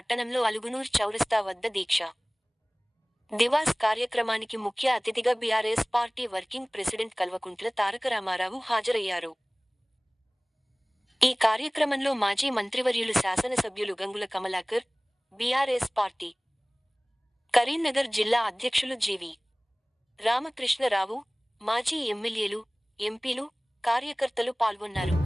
పట్టణంలో అలుగునూర్ చౌరస్తా వద్ద దీక్ష. దివాస్ కార్యక్రమానికి ముఖ్య అతిథిగా BRS party working president Kalvakuntla Taraka Rama Rao హాజరయ్యారు. ఈ కార్యక్రమంలో మాజీ మంత్రివర్యులు శాసనసభ్యులు గంగుల కమలాకర్ బీఆర్ఎస్ పార్టీ కరీంనగర్ జిల్లా అధ్యక్షులు జీవి రామకృష్ణరావు మాజీ ఎమ్మెల్యేలు ఎంపీలు కార్యకర్తలు పాల్గొన్నారు.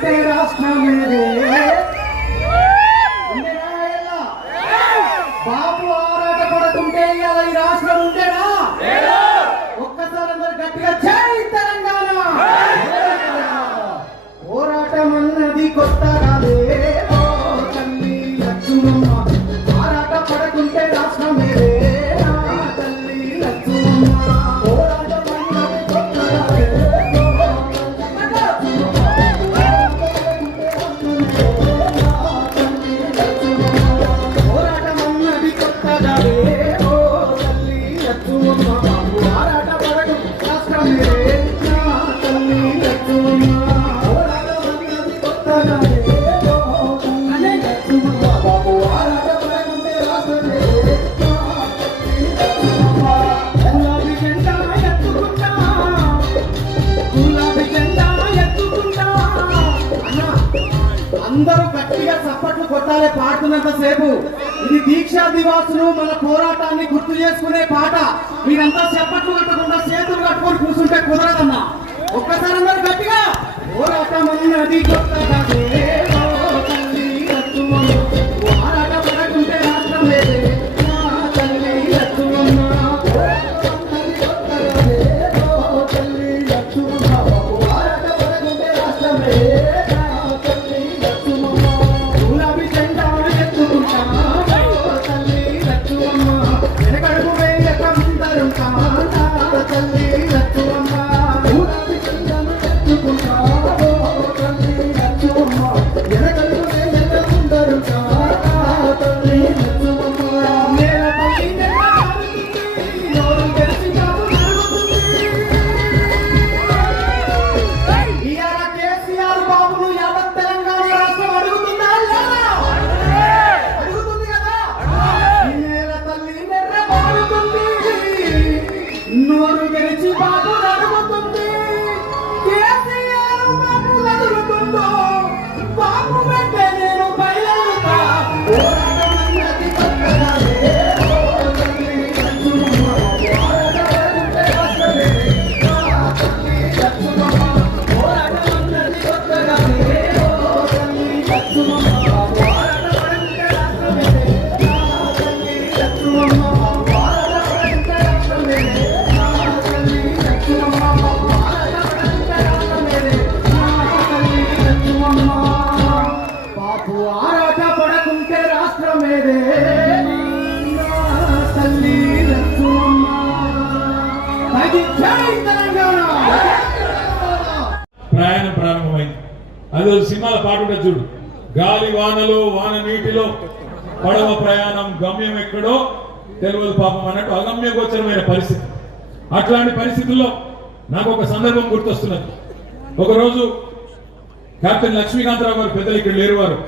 तेरा स्नान అందరూ గట్టిగా చప్పట్లు కొట్టాలి పాడుతున్నంత సేపు ఇది దీక్షా దివాసులు మన పోరాటాన్ని గుర్తు చేసుకునే పాట. మీరంతా చప్పట్లు కట్టకుండా చేతులు కట్టుకొని కూర్చుంటే కుదరదన్నా ఒక్కసారి అందరూ గట్టిగా పోరాటం అన్నది ప్రయాణం ప్రారంభమైంది. అది సినిమాల పాట ఉంటుంది చూడు. గాలి వానలో వాన నీటిలో పడవ ప్రయాణం గమ్యం ఎక్కడో తెలియదు పాపం అన్నట్టు అగమ్య గోచరమైన పరిస్థితి. అట్లాంటి పరిస్థితుల్లో నాకు ఒక సందర్భం గుర్తొస్తున్నది. ఒకరోజు కెప్టెన్ లక్ష్మీకాంతరావు గారు పెద్దలు ఇక్కడ లేరు వారు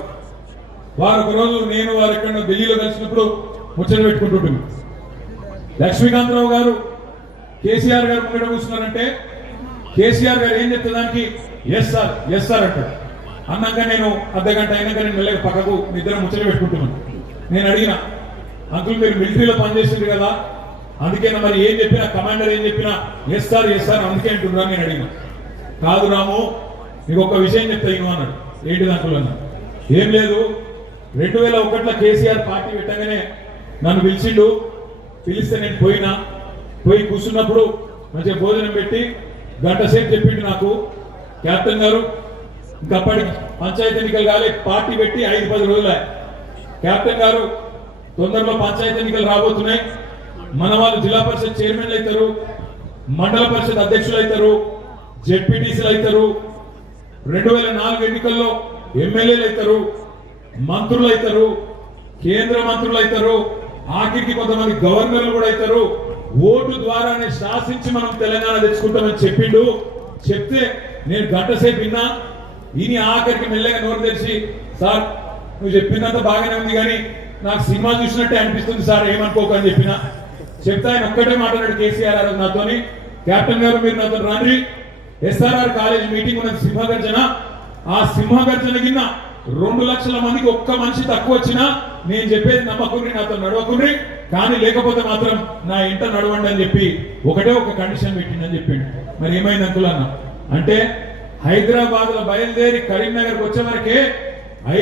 వారు ఒకరోజు నేను వారు ఎక్కడ ఢిల్లీలో కలిసినప్పుడు ముచ్చట పెట్టుకుంటుంటుంది. లక్ష్మీకాంతరావు గారు కేసీఆర్ గారు ముంగడ కూర్చున్నారంటే కేసీఆర్ గారు ఏం చెప్తే దానికి? ఎస్ సార్ ఎస్ సార్ అంటారు. అన్నాక నేను అర్ధ గంట అయినాక నేను మెల్లగా పక్కకు నిద్ర ముచ్చట పెట్టుకుంటున్నాను. నేను అడిగిన అంకుల్ మీరు మిలిటరీలో పనిచేసింది కదా? అందుకేనా మరి ఏం చెప్పినా కమాండర్ ఏం చెప్పినా ఎస్ సార్ ఎస్ సార్ అందుకే అంటున్నా నేను అడిగిన. కాదు రాము నీకు ఒక విషయం చెప్తా ఇను అన్నాడు. ఏంటి అంకుల్ అన్నాడు ఏం లేదు. రెండు వేల ఒకటిలో కేసీఆర్ పార్టీ పెట్టగానే నన్ను పిలిచిండు. పిలిస్తే నేను పోయినా. పోయి కూర్చున్నప్పుడు మంచిగా భోజనం పెట్టి గంట సేపు చెప్పిండు నాకు క్యాప్టెన్ గారు. ఇంకా పంచాయతీ ఎన్నికలు కాలే పార్టీ పెట్టి ఐదు పది రోజుల. క్యాప్టెన్ గారు తొందరలో పంచాయతీ ఎన్నికలు రాబోతున్నాయి. మన వాళ్ళు జిల్లా పరిషత్ చైర్మన్లు అవుతారు మండల పరిషత్ అధ్యక్షులు అవుతారు జెడ్పీటీసీలు అవుతారు. రెండు వేల నాలుగు ఎన్నికల్లో ఎమ్మెల్యేలు అవుతారు మంత్రులు అవుతారు కేంద్ర మంత్రులు అవుతారు ఆఖరికి కొంతమంది గవర్నర్లు కూడా అవుతారు. ఓటు ద్వారానే శాసించి మనం తెలంగాణ తెచ్చుకుంటామని చెప్పిండు. చెప్తే నేను గంట సేపు విన్నా. ఈయన ఆఖరికి మెల్లగా నోరు తెరిచి సార్ నువ్వు చెప్పిందంత బాగానే ఉంది కానీ నాకు సినిమా చూసినట్టే అనిపిస్తుంది సార్ ఏమనుకోకని చెప్పిన. చెప్తే ఆయన ఒక్కటే మాట్లాడాడు కేసీఆర్ గారు నాతోని. కెప్టెన్ గారు మీరు నాతో రండి. ఎస్ఆర్ఆర్ కాలేజ్ మీటింగ్ ఉన్నది సింహగర్జన. ఆ సింహగర్జన కింద రెండు లక్షల మందికి ఒక్క మనిషి తక్కువ వచ్చినా నేను చెప్పేది నమ్మకుండ్రి నాతో నడవకుండ్రి. కానీ లేకపోతే మాత్రం నా ఇంట నడవండి అని చెప్పి ఒకటే ఒక కండిషన్ పెట్టిందని చెప్పిండు. మరి ఏమైంది అంకుల్ అన్న? అంటే హైదరాబాద్లో బయలుదేరి కరీంనగర్కి వచ్చే వరకే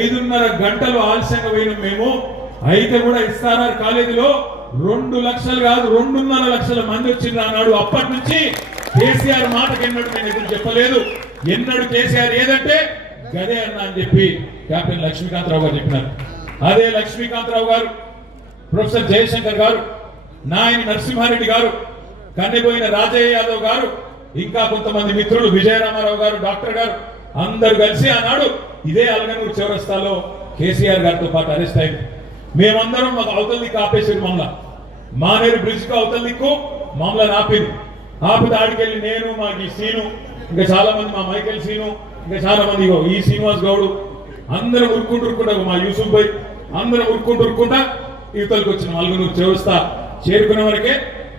ఐదున్నర గంటలు ఆలస్యంగా పోయినాం మేము. అయితే కూడా ఎస్ఆర్ఆర్ కాలేజీలో రెండు లక్షలు కాదు రెండున్నర లక్షల మంది వచ్చింది అన్నాడు. అప్పటి నుంచి కేసీఆర్ మాటకి ఎన్నడు నేను ఎదురు చెప్పలేదు. ఎన్నడు కేసీఆర్ ఏదంటే గదే అన్న అని చెప్పి కెప్టెన్ లక్ష్మీకాంతరావు గారు చెప్పినారు. అదే లక్ష్మీకాంతరావు గారు ప్రొఫెసర్ జయశంకర్ గారు నాయని నరసింహారెడ్డి గారు కన్నెపోయిన రాజయ్య యాదవ్ గారు ఇంకా కొంతమంది మిత్రులు విజయరామారావు గారు డాక్టర్ గారు అందరు కలిసి ఆనాడు ఇదే అలగనూరు చౌరస్తాలో కేసీఆర్ గారితో పాటు అరెస్ట్ అయింది. మేమందరం మాకు అవతల దిక్కు ఆపేసారు మమ్మల్ని. మానేరు బ్రిడ్జ్కి అవతల దిక్కు మమ్మల్ని ఆపింది. ఆపితే ఆడికెళ్ళి నేను మాకు ఈ సీను ఇంకా చాలా మంది మా మైకేల్ సీను ఇంకా చాలా మంది ఇగో ఈ శ్రీనివాస్ గౌడు అందరూ ఉరుక్కుంటూ ఉరుక్కుంటా మా యూసుఫ్ భాయ్ అందరూ ఉరుక్కుంటూ ఉరుక్కుంటా యువతలకు వచ్చిన నలుగురు చేస్తా చేరుకునే వరకే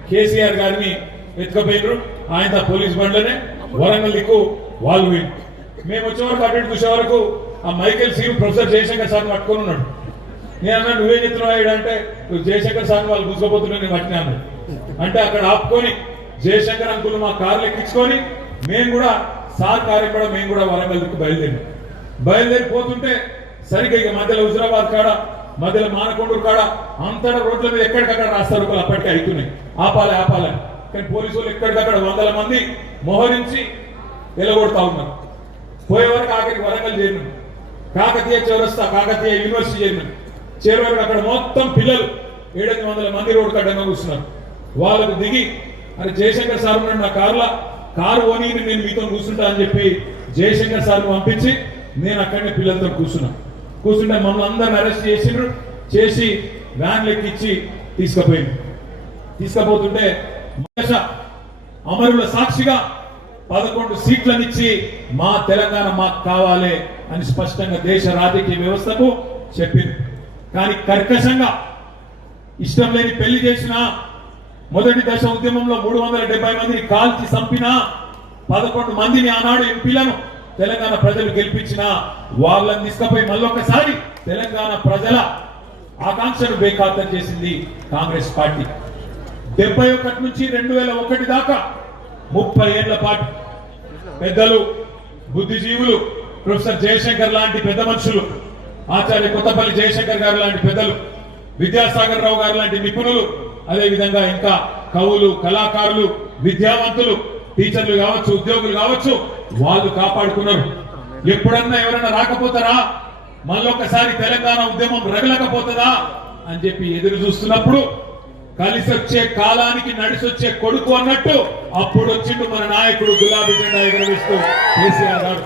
కేసీఆర్ గారిని వెతుకపోయినరు. ఆయన పోలీస్ బండ్లనే వరంగల్ దిక్కు వాళ్ళు మేము వచ్చే వరకు అటు ఇటు చూసే వరకు ఆ Michael scene professor Jayashankar sir పట్టుకొని ఉన్నాడు. నేను అన్నా నువ్వేం చెప్తున్నావు ఈడ? అంటే "నువ్వు జయశంకర్ సార్ వాళ్ళు గుంజుకోపోతున్నా నేను అంటే అక్కడ ఆపుకొని జయశంకర్ అంకులు మా కార్లు ఎక్కించుకొని మేము కూడా సార్ కారు కూడా మేము కూడా వరంగల్ దిక్కు బయలుదేరి బయలుదేరిపోతుంటే సరిగ్గా ఇక మధ్యలో హుజరాబాద్ కాడ మధ్యలో మానకొండూరు కాడ అంతటా రోడ్ల మీద ఎక్కడికక్కడ రాస్తారు అప్పటికే అవుతున్నాయి ఆపాలి ఆపాలి కానీ పోలీసు వాళ్ళు ఎక్కడికక్కడ వందల మంది మోహరించి ఎలగొడతా ఉన్నారు. పోయే వరకు ఆఖరికి వరంగల్ చేరినాం. కాకతీయ చౌరస్తా కాకతీయ యూనివర్సిటీ చేరినాం. చేరువరకు అక్కడ మొత్తం పిల్లలు ఏడెనిమిది వందల మంది రోడ్డు కడ్డంగా కూర్చున్నారు. వాళ్ళకు దిగి అది జయశంకర్ సార్ ఉన్నాడు నా కారులో కారు ఓని నేను మీతో కూర్చుంటా అని చెప్పి జయశంకర్ సార్ పంపించి నేను అక్కడనే పిల్లలతో కూర్చున్నా. కూర్చుంటే మమ్మల్ని అందరిని అరెస్ట్ చేసిండ్రు చేసి వ్యాన్ లెక్కిచ్చి తీసుకుపోయింది తీసుకుపోతుంటే మహేష అమరుల సాక్షిగా పదకొండు సీట్లనిచ్చి మా తెలంగాణ మాకు కావాలి అని స్పష్టంగా దేశ రాజకీయ వ్యవస్థకు చెప్పింది కానీ కర్కశంగా ఇష్టం లేని పెళ్ళి చేసిన మొదటి దశ ఉద్యమంలో మూడు వందల డెబ్బై మందిని కాల్చి చంపిన పదకొండు మందిని ఆనాడు ఎంపీలను తెలంగాణ ప్రజలు గెలిపించిన వాళ్ళని తీసుకుపోయి మళ్ళొకసారి తెలంగాణ ప్రజల ఆకాంక్షను బేఖాతం చేసింది కాంగ్రెస్ పార్టీ. డెబ్బై ఒకటి నుంచి రెండు వేల ఒకటి దాకా ముప్పై ఏళ్ళ పాటు పెద్దలు బుద్ధిజీవులు ప్రొఫెసర్ జయశంకర్ లాంటి పెద్ద మనుషులు ఆచార్య కొత్తపల్లి జయశంకర్ గారు లాంటి పెద్దలు విద్యాసాగర్ రావు గారు లాంటి నిపుణులు అదేవిధంగా ఇంకా కవులు కళాకారులు విద్యావంతులు టీచర్లు కావచ్చు ఉద్యోగులు కావచ్చు వాళ్ళు కాపాడుకున్నారు. ఎప్పుడన్నా ఎవరైనా రాకపోతారా? మళ్ళొకసారి తెలంగాణ ఉద్యమం రగలకపోతుందా? అని చెప్పి ఎదురు చూస్తున్నప్పుడు కలిసి వచ్చే కాలానికి నడిసొచ్చే కొడుకు అన్నట్టు అప్పుడు వచ్చిండు మన నాయకుడు గులాబీ జెండా ఎగరవేస్తూ కేసీఆర్ గారు.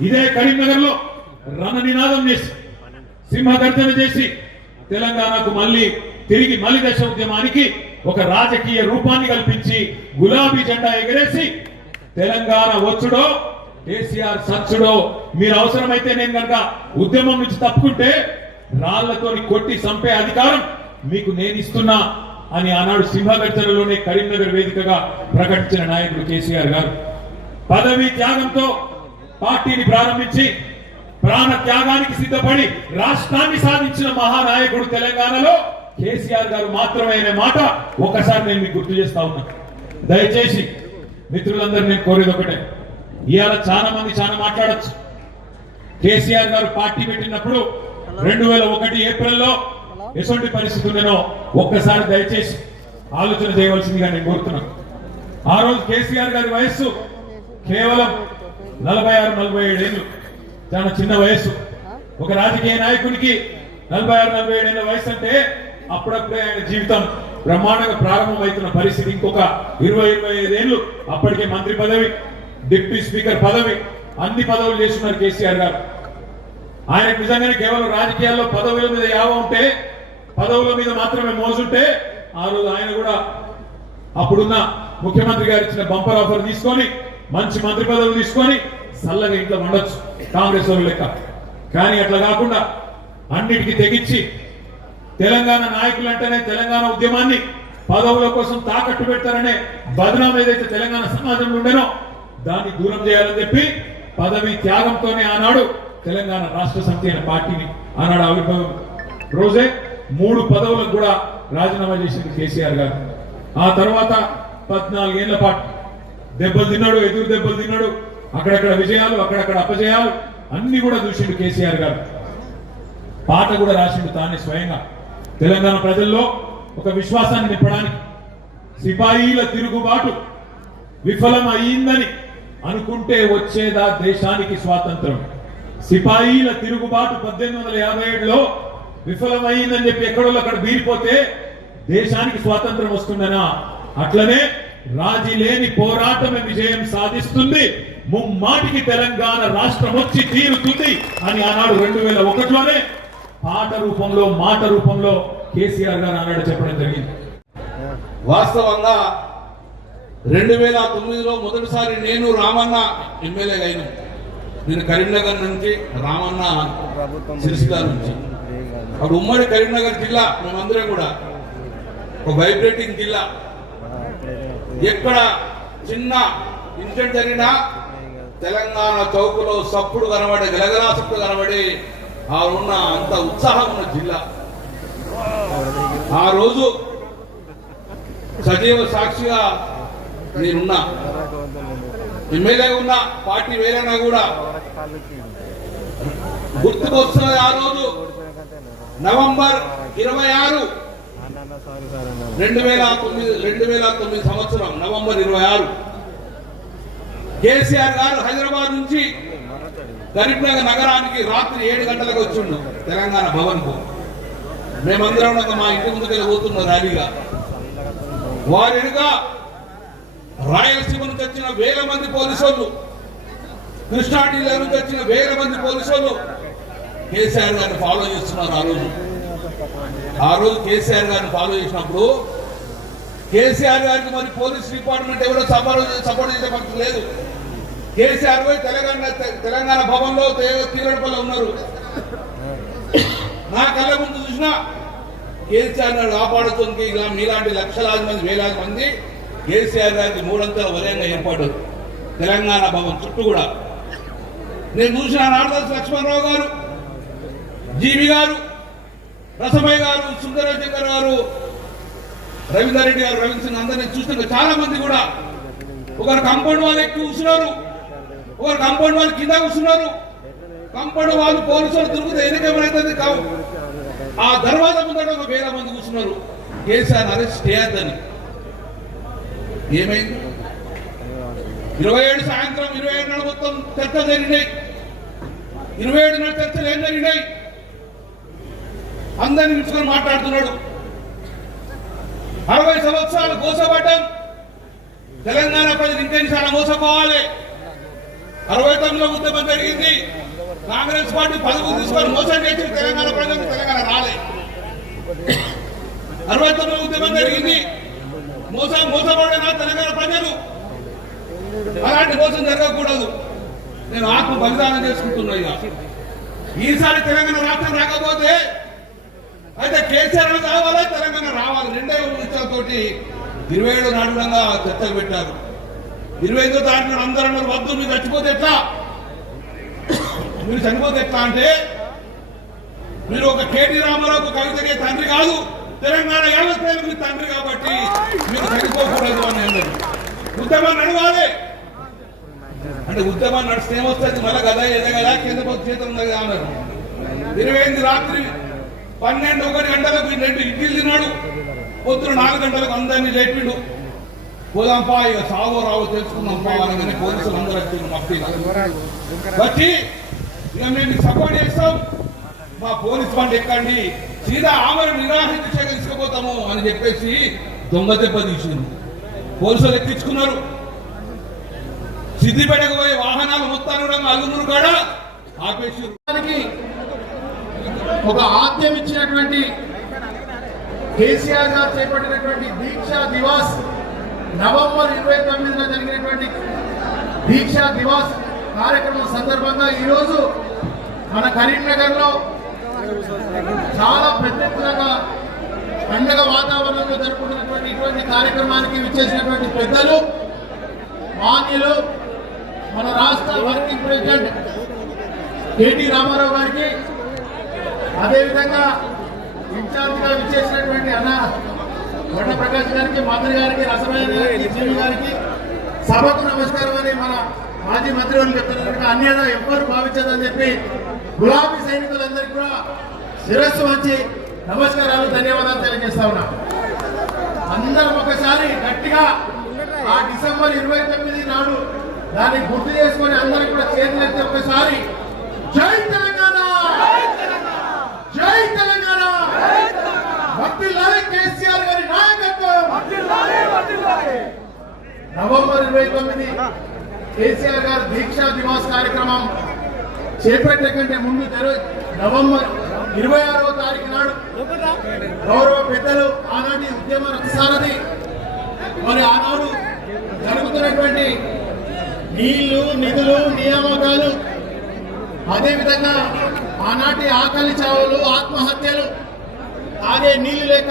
ఇదే కరీంనగర్లో రణ నినాదం చేసి సింహగర్జన చేసి తెలంగాణకు మళ్ళీ తిరిగి మళ్ళీ దశ ఉద్యమానికి ఒక రాజకీయ రూపాన్ని కల్పించి గులాబీ జెండా ఎగరేసి తెలంగాణ వచ్చుడో కేసీఆర్ సచ్చుడో మీరు అవసరమైతే నేను కనుక ఉద్యమం నుంచి తప్పుకుంటే రాళ్ళతో కొట్టి చంపే అధికారం మీకు నేను ఇస్తున్నా అని ఆనాడు సింహగర్జనలోనే కరీంనగర్ వేదికగా ప్రకటించిన నాయకుడు కేసీఆర్ గారు. పదవి త్యాగంతో పార్టీని ప్రారంభించి ప్రాణ త్యాగానికి సిద్ధపడి రాష్ట్రాన్ని సాధించిన మహానాయకుడు తెలంగాణలో కేసీఆర్ గారు మాత్రమే అనే మాట ఒకసారి నేను మీకు గుర్తు చేస్తా ఉన్నా. దయచేసి మిత్రులందరూ నేను కోరేది ఒకటే. ఇవాళ చాలా మంది చాలా మాట్లాడచ్చు. కేసీఆర్ గారు పార్టీ పెట్టినప్పుడు రెండు వేల ఒకటి ఏప్రిల్లో ఎటువంటి పరిస్థితి ఉండేనో ఒక్కసారి దయచేసి ఆలోచన చేయవలసిందిగా నేను కోరుతున్నాను. ఆ రోజు కేసీఆర్ గారి వయస్సు కేవలం నలభై ఆరు నలభై ఏడు ఏళ్ళు. చాలా చిన్న వయస్సు. ఒక రాజకీయ నాయకునికి నలభై ఆరు నలభై ఏడేళ్ళ వయసు అంటే అప్పుడప్పుడే ఆయన జీవితం బ్రహ్మాండంగా ప్రారంభమవుతున్న పరిస్థితి ఇంకొక ఇరవై ఇరవై ఐదేళ్ళు అప్పటికే మంత్రి పదవి డిప్యూటీ స్పీకర్ పదవి అన్ని పదవులు చేస్తున్నారు కేసీఆర్ గారు. ఆయన నిజంగానే కేవలం రాజకీయాల్లో పదవుల మీద యావ ఉంటే పదవుల మీద మాత్రమే మోజుంటే ఆ రోజు ఆయన కూడా అప్పుడున్న ముఖ్యమంత్రి గారు ఇచ్చిన బంపర్ ఆఫర్ తీసుకొని మంచి మంత్రి పదవులు తీసుకొని చల్లగా ఇంట్లో ఉండొచ్చు కాంగ్రెస్ వాళ్ళు లెక్క. కానీ అట్లా కాకుండా అన్నిటికీ తెగించి తెలంగాణ నాయకులు అంటేనే తెలంగాణ ఉద్యమాన్ని పదవుల కోసం తాకట్టు పెడతారనే బదనాం ఏదైతే తెలంగాణ సమాజంలో ఉండేనో దాన్ని దూరం చేయాలని చెప్పి పదవి త్యాగంతోనే ఆనాడు తెలంగాణ రాష్ట్ర సమితి అయిన పార్టీని ఆనాడు ఆవిర్భావం. రోజే మూడు పదవులకు కూడా రాజీనామా చేసింది కేసీఆర్ గారు. ఆ తర్వాత పద్నాలుగేళ్ళ పాటు దెబ్బలు తిన్నాడు ఎదురు దెబ్బలు తిన్నాడు అక్కడక్కడ విజయాలు అక్కడక్కడ అపజయాలు అన్ని కూడా చూసిండు కేసీఆర్ గారు. పాట కూడా రాసిండు తానే స్వయంగా. తెలంగాణ ప్రజల్లో ఒక విశ్వాసాన్ని నింపడానికి సిపాయిల తిరుగుబాటు విఫలం అయిందని అనుకుంటే వచ్చేదా దేశానికి స్వాతంత్రం? సిపాయిల తిరుగుబాటు పద్దెనిమిది వందల యాభై ఏడులో విఫలమైందని చెప్పి ఎక్కడో అక్కడ బీరిపోతే దేశానికి స్వాతంత్రం వస్తుందనా? అట్లనే రాజీ లేని పోరాటమే విజయం సాధిస్తుంది. ముమ్మాటికి తెలంగాణ రాష్ట్రం వచ్చి తీరుతుంది అని ఆనాడు రెండు వేల ఒకటిలోనే పాట రూపంలో మాట రూపంలో కేసీఆర్ గారు అన్నాడు చెప్పడం జరిగింది. వాస్తవంగా రెండు వేల తొమ్మిదిలో మొదటిసారి నేను రామన్న ఎమ్మెల్యే అయిన నేను కరీంనగర్ నుంచి రామన్న సిరిసిల్ల నుంచి. అప్పుడు ఉమ్మడి కరీంనగర్ జిల్లా మేమందరం కూడా ఒక వైబ్రేటింగ్ జిల్లా. ఎక్కడ చిన్న ఇన్సిడెంట్ జరిగినా తెలంగాణ చౌకులో సప్పుడు కనబడే గలగలా సప్పుడు కనబడే ఉన్న అంత ఉత్సాహం ఉన్న జిల్లా. ఆ రోజు సజీవ సాక్షిగా నేనున్నా. ఎమ్మెల్యే ఉన్నా పార్టీ వేరైనా కూడా గుర్తుకొస్తున్నది ఆ రోజు నవంబర్ ఇరవై ఆరు రెండు వేల తొమ్మిది రెండు వేల తొమ్మిది సంవత్సరం నవంబర్ ఇరవై ఆరు కేసీఆర్ గారు హైదరాబాద్ నుంచి కరీంనగర్ నగరానికి రాత్రి ఏడు గంటలకు వచ్చిండు తెలంగాణ భవన్కు. మేమందరం మా ఇంటి ముందుకెళ్ళి పోతున్నాం ర్యాలీగా. వారిగా రాయలసీమ నుంచి వచ్చిన వేల మంది పోలీసులు కృష్ణా జిల్లా నుంచి వచ్చిన వేల మంది పోలీసులు కేసీఆర్ గారిని ఫాలో చేస్తున్నారు ఆ రోజు. ఆ రోజు కేసీఆర్ గారిని ఫాలో చేసినప్పుడు కేసీఆర్ గారికి మరి పోలీస్ డిపార్ట్మెంట్ ఎవరో సపోర్ట్ సపోర్ట్ చేసే పరిస్థితి లేదు. కేసీఆర్ పోయి తెలంగాణ తెలంగాణ భవన్లో తీరడపల్లి ఉన్నారు. నా కళ్ళ ముందు చూసినా కేసీఆర్ గారు కాపాడుతుంది ఇలా మీలాంటి లక్షలాది మంది వేలాది మంది కేసీఆర్ గారికి మూడంతల వలయంగా ఏర్పాటు తెలంగాణ భవన్ చుట్టూ కూడా. నేను చూసిన నారదాస్ లక్ష్మణరావు గారు జీవి గారు రసమయ్య గారు సుందరశంకర్ గారు రవీందర్ రెడ్డి గారు రవీంద్ర సింగ్ అందరినీ చూస్తున్న చాలా మంది కూడా ఒకరు కాంపౌండ్ వాళ్ళు ఎక్కి చూసినారు ఒకరు కంపౌండ్ వాళ్ళు కింద కూర్చున్నారు. కంపౌండ్ వాళ్ళు పోలీసులు తిరుగుతే ఎన్నికేమైతుంది కావు. ఆ దర్వాజా ముందట ఒక వేల మంది కూర్చున్నారు. కేసీఆర్ అరెస్ట్ చేయొద్దని ఏమైంది? ఇరవై ఏడు సాయంత్రం ఇరవై ఏడు నాడు మొత్తం చర్చలు జరిగినాయి. ఇరవై ఏడు నాడు చర్చలు ఏం జరిగినాయి? అందరిని పిలుచుకొని మాట్లాడుతున్నాడు. అరవై సంవత్సరాలు మోసపడ్డాం. తెలంగాణ ప్రజలు ఇంకెన్నిసార్లు మోసపోవాలి. అరవై తొమ్మిదిలో ఉద్యమం జరిగింది. కాంగ్రెస్ పార్టీ పదవి తీసుకొని మోసం చేసి తెలంగాణ ప్రజలకు తెలంగాణ రాలే. అరవై తొమ్మిది ఉద్యమం జరిగింది. మోసం మోసపడిన తెలంగాణ ప్రజలు. అలాంటి మోసం జరగకూడదు. నేను ఆత్మ బలిదానం చేసుకుంటున్నా ఇక. ఈసారి తెలంగాణ రాష్ట్రం రాకపోతే అయితే కేసీఆర్ కావాలా? తెలంగాణ రావాలి. రెండే ఉద్దేశాలతోటి ఇరవై ఏడు నాడుగా చర్చలు పెట్టారు. ఇరవై ఐదో తారీఖు అందరూ అన్నారు వద్దు మీరు చచ్చిపోతే ఎట్లా? మీరు చనిపోతే ఎట్లా అంటే మీరు ఒక కేటీ రామారావు కవితకే తండ్రి కాదు తెలంగాణ యావత్తేలకు మీ తండ్రి కాబట్టి మీరు చనిపోకూడదు అని అన్నారు ఉద్యమం నడవాలి. అంటే ఉద్యమం నడిస్తే ఏమొస్తుంది? మళ్ళీ కదా ఎదగదా కదా కింద పోతే ఉంది కదా అన్నారు. ఇరవై ఎనిమిది రాత్రి పన్నెండు ఒకటి గంటలకు రెండు ఇడ్లీలు తిన్నాడు. పొద్దున నాలుగు గంటలకు అందరినీ లేపిండు. పోదాంపా ఇక సావో రావో తెలుసుకుందాం అనగానే పోలీసులు అందరూ వచ్చి ఇక మేము మీకు సపోర్ట్ చేస్తాం. మా పోలీస్ బండి ఎక్కండి. సీదా ఆమెను నిరాహిత తీసుకుపోతాము అని చెప్పేసి దొంగ దెబ్బ తీసింది. పోలీసులు ఎక్కించుకున్నారు. సిద్దిపేటకు పోయే వాహనాలు మొత్తాన్ని కూడా అల్లునూరు కాడ ఆపేసి దానికి ఒక ఆద్యం ఇచ్చినటువంటి కేసీఆర్ గారు చేపట్టినటువంటి దీక్షా దివాస్ నవంబర్ ఇరవై తొమ్మిదిన జరిగినటువంటి దీక్షా దివాస్ కార్యక్రమం సందర్భంగా ఈరోజు మన కరీంనగర్లో చాలా పెద్ద ఎత్తునగా పండగ వాతావరణంలో జరుపుకున్నటువంటి ఇటువంటి కార్యక్రమానికి విచ్చేసినటువంటి పెద్దలు మాన్యులు మన రాష్ట్ర వర్కింగ్ ప్రెసిడెంట్ కేటీ రామారావు గారికి అదేవిధంగా ఇన్ఛార్జ్గా విచ్చేసినటువంటి అన్న కొండ ప్రకాష్ గారికి మంత్రి గారికి రసమైన గారికి గారికి సభకు నమస్కారం అని మన మాజీ మంత్రి వాళ్ళు చెప్తున్నట్టుగా అన్యదా ఎవ్వరు భావించదని చెప్పి గులాబీ సైనికులందరికీ కూడా శిరస్సు వచ్చి నమస్కారాలు ధన్యవాదాలు తెలియజేస్తా ఉన్నా. అందరం ఒకసారి గట్టిగా ఆ డిసెంబర్ ఇరవై తొమ్మిది నాడు దాన్ని గుర్తు చేసుకొని అందరికి కూడా చేతులెత్తి ఒకసారి జై తెలంగాణ! జై తెలంగాణ! కేసీఆర్ గారి నాయకత్వం. నవంబర్ ఇరవై తొమ్మిది కేసీఆర్ గారి దీక్షా దివాస్ కార్యక్రమం చేపట్టే కంటే ముందు నవంబర్ ఇరవై ఆరవ తారీఖు నాడు గౌరవ పెద్దలు ఆనాటి ఉద్యమ రథసారథి మరి ఆనాడు జరుగుతున్నటువంటి నీళ్ళు నిధులు నియామకాలు అదేవిధంగా ఆనాటి ఆకలి చావులు ఆత్మహత్యలు తాగే నీళ్ళు లేక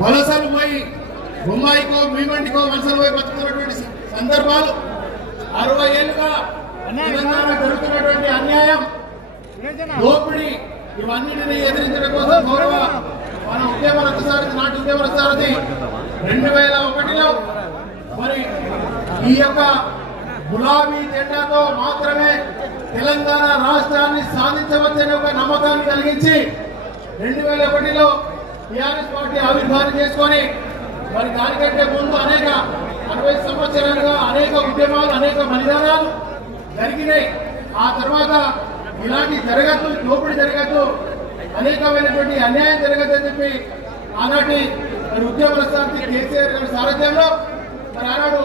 వలసలు పోయి బొమ్మాయికో మీమంటికో వలసలు పోయి బతుకుతున్నటువంటి సందర్భాలు అరవై ఏళ్ళుగా తెలంగాణ జరుగుతున్నటువంటి అన్యాయం దోపిడీ ఇవన్నిటిని ఎదిరించడం కోసం గౌరవ మన ఉద్యమ రథసారథి నాటి ఉద్యమ రథసారథి రెండు వేల ఒకటిలో మరి ఈ యొక్క గులాబీ జెండాతో మాత్రమే తెలంగాణ రాష్ట్రాన్ని సాధించవచ్చనే ఒక నమ్మకాన్ని కలిగించి రెండు వేల ఒకటిలో టిఆర్ఎస్ పార్టీ ఆవిర్భావం చేసుకొని మరి దానికంటే ముందు అనేక అరవై సంవత్సరాలుగా అనేక ఉద్యమాలు అనేక బలిదానాలు జరిగినాయి. ఆ తర్వాత ఇలాంటి జరగద్దు దోపిడీ జరగద్దు అనేకమైనటువంటి అన్యాయం జరగద్దు అని చెప్పి ఆనాటి మరి ఉద్యమ శాంతి కేసీఆర్ గారి సారథ్యంలో మరి ఆనాడు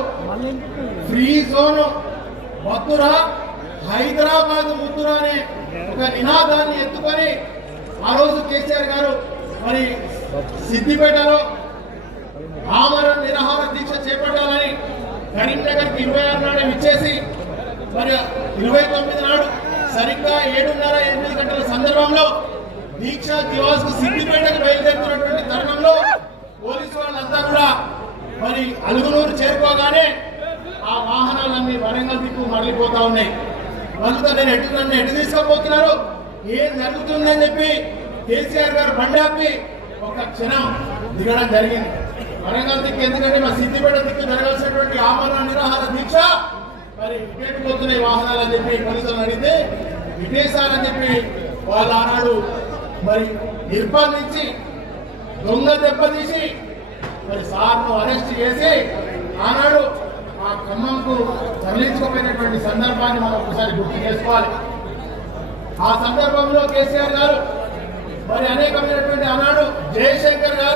ఫ్రీ జోన్ మథుర హైదరాబాద్ ముద్దుర అనే ఒక నినాదాన్ని ఎత్తుకొని ఆ రోజు కేసీఆర్ గారు మరి సిద్దిపేటలో ఆమరణ నిరాహార దీక్ష చేపట్టాలని కరీంనగర్కి ఇరవై ఆరు నాడు ఇచ్చేసి మరి ఇరవై తొమ్మిది నాడు సరిగ్గా ఏడున్నర ఎనిమిది గంటల సందర్భంలో దీక్ష దివాస్కు సిద్దిపేటకు బయలుదేరుతున్నటువంటి తరుణంలో పోలీసు వాళ్ళంతా కూడా మరి అలుగునూరు చేరుకోగానే ఆ వాహనాలన్నీ వరంగల్ దిక్కు మరలిపోతా ఉన్నాయి. వాళ్ళతో నేను ఎటు నన్ను ఎటు తీసుకుపోతున్నారు? ఏం జరుగుతుందని చెప్పి కేసీఆర్ గారు బండి ఒక క్షణం దిగడం జరిగింది. వరంగల్ దిక్కు ఎందుకంటే మా సిద్దిపేట దిక్కు జరగాల్సినటువంటి ఆమరణ నిరాహార దీక్ష మరి ఇటేటు పోతున్నాయి వాహనాలు అని చెప్పి పోలీసులు అడిగితే ఇటేసారని చెప్పి వాళ్ళు ఆనాడు మరి నిర్బంధించి దొంగ దెబ్బతీసి మరి సార్ను అరెస్ట్ చేసి ఆనాడు ఆ ఖమ్మంకు తరలించుకోపోయినటువంటి సందర్భాన్ని మనం ఒకసారి గుర్తు చేసుకోవాలి. ఆ సందర్భంలో కేసీఆర్ గారు మరి అనేకమైనటువంటి ఆనాడు జయశంకర్ గారు